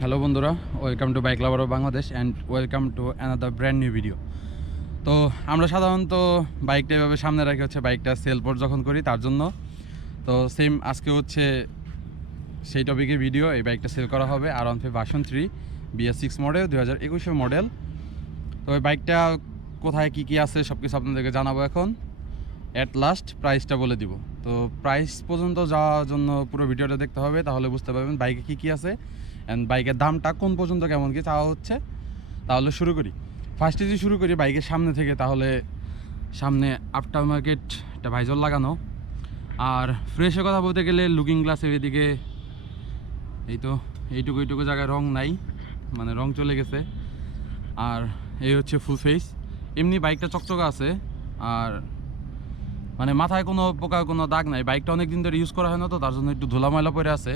Hello বন্ধুরা welcome to bike lover of Bangladesh and welcome to another brand new video তো আমরা সাধারণত বাইকটা এভাবে সামনে রাখি হচ্ছে বাইকটা সেল পোর্ট যখন করি, তার জন্য। তো সেম আজকে হচ্ছে সেই টপিকের ভিডিও এই বাইকটা সেল করা হবে আর অন ফে version three BS six model দু হাজার একুশের মডেল তো ওই বাইকটা কোথায় কী কী আছে সব কিছু আপনাদেরকে জানাব এখন। অ্যাট লাস্ট প্রাইসটা বলে দিব। তো প্রাইস পর্যন্ত যাওয়ার জন্য পুরো ভিডিওটা দেখতে হবে, তাহলে বুঝতে পারবেন বাইকে কী কী আছে। অ্যান্ড বাইকের দামটা কোন পর্যন্ত কেমন কি চাওয়া হচ্ছে? তাহলে শুরু করি। ফার্স্টে যদি শুরু করি বাইকের সামনে থেকে, তাহলে সামনে আফটার মার্কেট একটা ভাইজল লাগানো। আর ফ্রেশের কথা বলতে গেলে লুকিং গ্লাসের এদিকে এই তো, এইটুকু এইটুকু জায়গায় রং নাই মানে রং চলে গেছে। আর এই হচ্ছে ফুল ফেস এমনি বাইকটা চকচকা আছে, আর মানে মাথায় কোনো পোকা কোনো দাগ নাই। বাইকটা অনেক দিন ধরে ইউজ করা হয় না তো, তার জন্য একটু ধুলা ময়লা পড়ে আছে।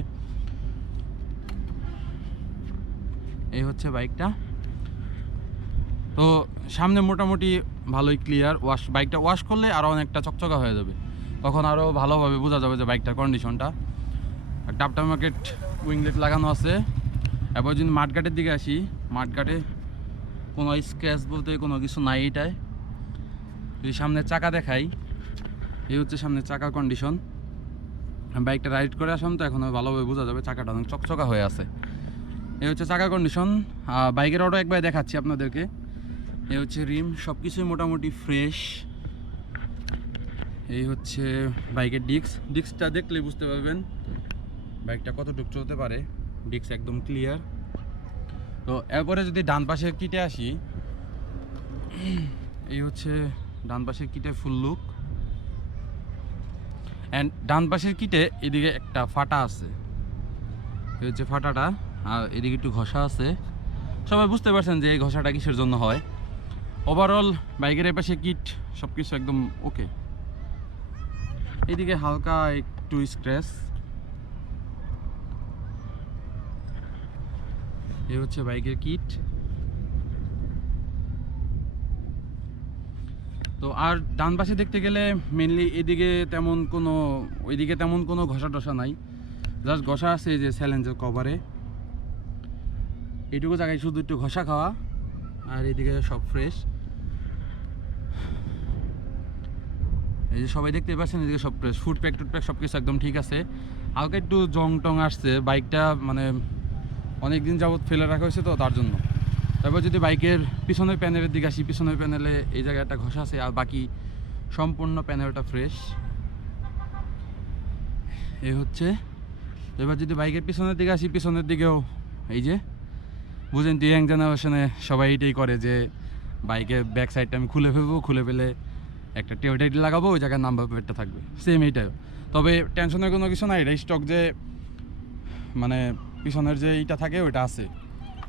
এই হচ্ছে বাইকটা। তো সামনে মোটামুটি ভালোই ক্লিয়ার ওয়াশ বাইকটা ওয়াশ করলে আরও অনেকটা চকচকা হয়ে যাবে। তখন আরও ভালোভাবে বোঝা যাবে যে বাইকটার কন্ডিশনটা ডাবটা মার্কেট উইংলেট লাগানো আছে। এবার যদি মাঠঘাটের দিকে আসি, মাঠঘাটে কোনো স্ক্র্যাচ বলতে কোনো কিছু নাই এটায়। যদি সামনে চাকা দেখাই, এই হচ্ছে সামনে চাকার কন্ডিশন বাইকটা রাইড করে আসলাম তো এখন ভালোভাবে বোঝা যাবে চাকাটা অনেক চকচকা হয়ে আছে। এই হচ্ছে চাকা কন্ডিশন বাইকের অটো একবার দেখাচ্ছি আপনাদেরকে। এই হচ্ছে রিম সব কিছুই মোটামুটি ফ্রেশ এই হচ্ছে বাইকের ডিস্ক ডিস্কটা দেখলে বুঝতে পারবেন বাইকটা কতটুকু চলতে পারে। ডিস্ক একদম ক্লিয়ার তো এরপরে যদি ডান পাশের কিটে আসি, এই হচ্ছে ডান পাশের কিটে ফুল লুক অ্যান্ড ডান পাশের কিটে এদিকে একটা ফাটা আছে। এই হচ্ছে ফাটাটা। আর এদিকে একটু ঘষা আছে। সবাই বুঝতে পারছেন যে এই ঘষাটা কিসের জন্য হয়। ওভারঅল বাইকের এ পাশে কিট সব কিছু একদম ওকে এদিকে হালকা একটু স্ক্র্যাচ এই হচ্ছে বাইকের কিট তো আর ডান পাশে দেখতে গেলে মেনলি এদিকে তেমন কোনো, ওইদিকে তেমন কোনো ঘষা টসা নাই। জাস্ট ঘষা আছে যে স্যালেঞ্জের কভারে এইটুকু জায়গায় শুধু একটু ঘষা খাওয়া, আর এদিকে সব ফ্রেশ এই যে সবাই দেখতে পাচ্ছেন এদিকে সব ফ্রেশ ফুড প্যাক টুট প্যাক সব কিছু একদম ঠিক আছে। হালকা একটু জং টং আসছে বাইকটা মানে অনেক দিন যাবৎ ফেলে রাখা হয়েছে তো তার জন্য। তারপর যদি বাইকের পিছনের প্যানেলের দিকে আসি, পিছনের প্যানেলে এই জায়গায় একটা ঘষা আছে, আর বাকি সম্পূর্ণ প্যানেলটা ফ্রেশ এই হচ্ছে এবার যদি বাইকের পিছনের দিকে আসি, পিছনের দিকেও এই যে বুঝেন তো ইয়াং জেনারেশনে সবাই এটাই করে যে বাইকের ব্যাক সাইডটা আমি খুলে ফেলব, খুলে ফেলে একটা টেউটাইট লাগাবো, ওই জায়গায় নাম্বার প্লেটটা থাকবে। সেম এইটাও তবে টেনশনের কোনো কিছু নাই, এটা স্টক যে মানে পিছনের যে এইটা থাকে, ওইটা আছে।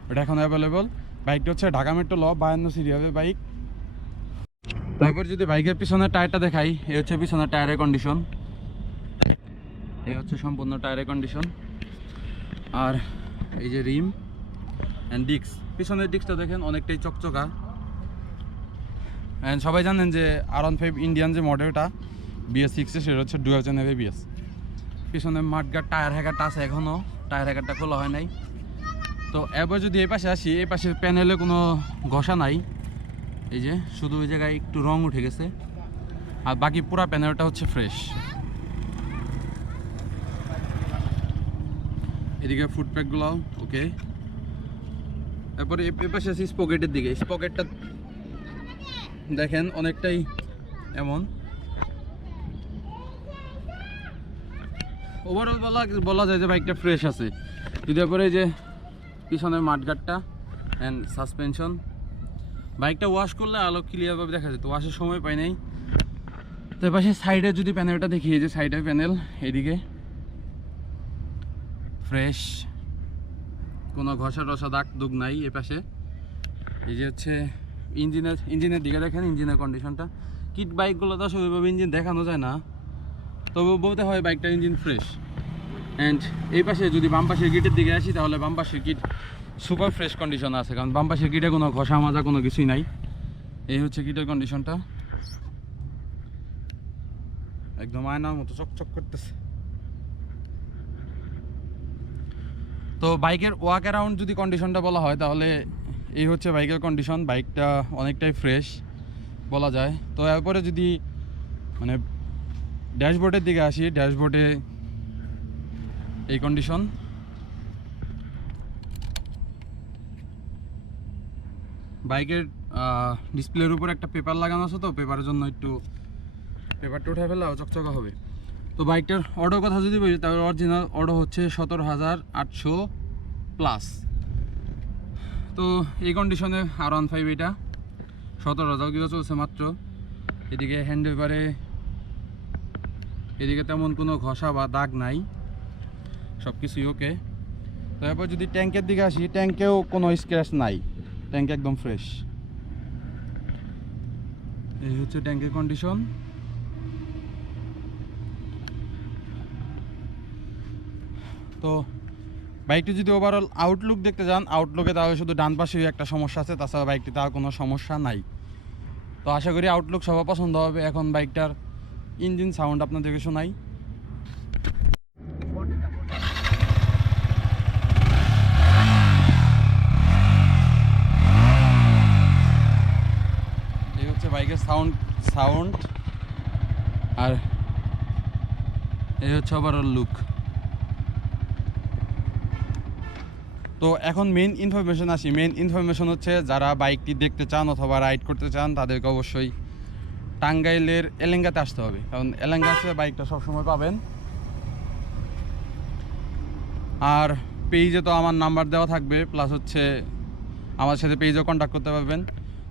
ওটা এখন অ্যাভেলেবল বাইকটা হচ্ছে ঢাকা মেট্রো ল বায়ান্ন হবে বাইক তারপর যদি বাইকের পিছনের টায়ারটা দেখাই এই হচ্ছে পিছনের টায়ারের কন্ডিশন এই হচ্ছে সম্পূর্ণ টায়ারের কন্ডিশন আর এই যে রিম অ্যান্ড ডিক্স পিছনের ডিক্সটা দেখেন অনেকটাই চকচকা। অ্যান্ড সবাই জানেন যে আর ওয়ান ফাইভ ইন্ডিয়ান যে মডেলটা বিএস সিক্সে সেটা হচ্ছে ডুয়াল চ্যানেল বিএস পিছনে মাঠগার টায়ার হ্যাকারটা আছে এখনও টায়ার হ্যাকারটা খোলা হয় নাই। তো এবার যদি এই পাশে আসি, এই পাশে প্যানেলে কোনো ঘষা নাই। এই যে, শুধু ওই জায়গায় একটু রং উঠে গেছে। আর বাকি পুরা প্যানেলটা হচ্ছে ফ্রেশ এদিকে ফুড প্যাকগুলো ওকে তারপরে এ পাশে আছি স্পকেটের দিকে। স্পকেটটা দেখেন অনেকটাই এমন। ওভারঅল বলা বলা যায় যে বাইকটা ফ্রেশ আছে। তারপরে যে পিছনের মাঠগাটটা অ্যান্ড সাসপেনশন বাইকটা ওয়াশ করলে আলো ক্লিয়ারভাবে দেখা যেত। ওয়াশের সময় পাই নাই। তো পাশে সাইডে যদি প্যানেলটা দেখি, এই যে সাইডের প্যানেল এদিকে ফ্রেশ কোনো ঘষা টসা দাগ দুগ নাই এ পাশে। এই যে হচ্ছে ইঞ্জিনের ইঞ্জিনের দিকে দেখেন, ইঞ্জিনের কন্ডিশনটা কিট বাইকগুলো তো আসলে ওইভাবে ইঞ্জিন দেখানো যায় না। তবে বলতে হয় বাইকটা ইঞ্জিন ফ্রেশ অ্যান্ড এই পাশে যদি বাম গিটের দিকে আসি, তাহলে বাম গিট সুপার ফ্রেশ কন্ডিশন আছে। কারণ বাম গিটে কোনো ঘষা মাজা কোনো কিছুই নাই। এই হচ্ছে গিটের কন্ডিশনটা একদম আয়নার মতো চকচক করতেছে। তো বাইকের ওয়াক অ্যারাউন্ড যদি কন্ডিশনটা বলা হয়, তাহলে এই হচ্ছে বাইকের কন্ডিশন বাইকটা অনেকটাই ফ্রেশ বলা যায়। তো এরপরে যদি মানে ড্যাশবোর্ডের দিকে আসি, ড্যাশবোর্ডে এই কন্ডিশন বাইকের ডিসপ্লের উপর একটা পেপার লাগানো আছে তো পেপারের জন্য একটু পেপারটা উঠে ফেলে চকচকা হবে। তো বাইকটার অর্ডার কথা যদি বলি, তাহলে অরিজিনাল অর্ডার হচ্ছে সতেরো হাজার আটশো প্লাস তো এই কন্ডিশনে আর ওয়ান ফাইভ এটা, সতেরো হাজার কিলো চলছে মাত্র। এদিকে হ্যান্ড পেপারে এদিকে তেমন কোনো ঘষা বা দাগ নাই। সব কিছুই ওকে তারপর যদি ট্যাঙ্কের দিকে আসি ট্যাঙ্কেও কোনো স্ক্র্যাচ নাই। ট্যাঙ্ক একদম ফ্রেশ এই হচ্ছে ট্যাঙ্কের কন্ডিশন তো বাইকটি যদি ওভারঅল আউটলুক দেখতে যান আউটলুকে তাহলে শুধু ডান পাশেই একটা সমস্যা আছে, তাছাড়া বাইকটি তার কোনো সমস্যা নাই। তো আশা করি আউটলুক সবার পছন্দ হবে। এখন বাইকটার ইঞ্জিন সাউন্ড আপনাদেরকে শোনাই। এই হচ্ছে বাইকের সাউন্ড সাউন্ড আর এই হচ্ছে ওভারঅল লুক তো এখন মেন ইনফরমেশন আসি। মেন ইনফরমেশন হচ্ছে, যারা বাইকটি দেখতে চান অথবা রাইড করতে চান, তাদেরকে অবশ্যই টাঙ্গাইলের এলেঙ্গাতে আসতে হবে। কারণ এলেঙ্গাতে বাইকটা সবসময় পাবেন। আর পেজে তো আমার নাম্বার দেওয়া থাকবে প্লাস হচ্ছে আমার সাথে পেজেও কন্ট্যাক্ট করতে পারবেন।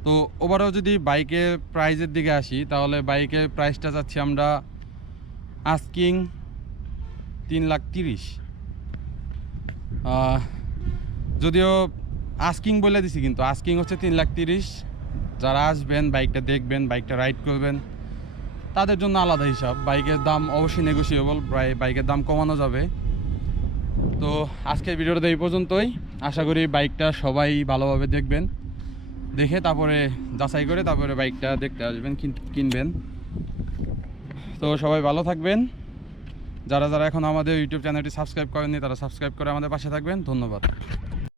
তো ওভারঅল যদি বাইকের প্রাইজের দিকে আসি, তাহলে বাইকের প্রাইসটা চাচ্ছি আমরা আস্কিং তিন লাখ তিরিশ। যদিও আস্কিং বলে দিছি কিন্তু আস্কিং হচ্ছে তিন লাখ তিরিশ। যারা আসবেন বাইকটা দেখবেন বাইকটা রাইড করবেন, তাদের জন্য আলাদা হিসাব। বাইকের দাম অবশ্যই নেগোসিয়েবল প্রায় বাইকের দাম কমানো যাবে। তো আজকের ভিডিওটা এই পর্যন্তই। আশা করি বাইকটা সবাই ভালোভাবে দেখবেন। দেখে তারপরে যাচাই করে তারপরে বাইকটা দেখতে আসবেন, কিন- কিনবেন। তো সবাই ভালো থাকবেন। যারা যারা এখন আমাদের ইউটিউব চ্যানেলটি সাবস্ক্রাইব করেননি, তারা সাবস্ক্রাইব করে আমাদের পাশে থাকবেন। ধন্যবাদ।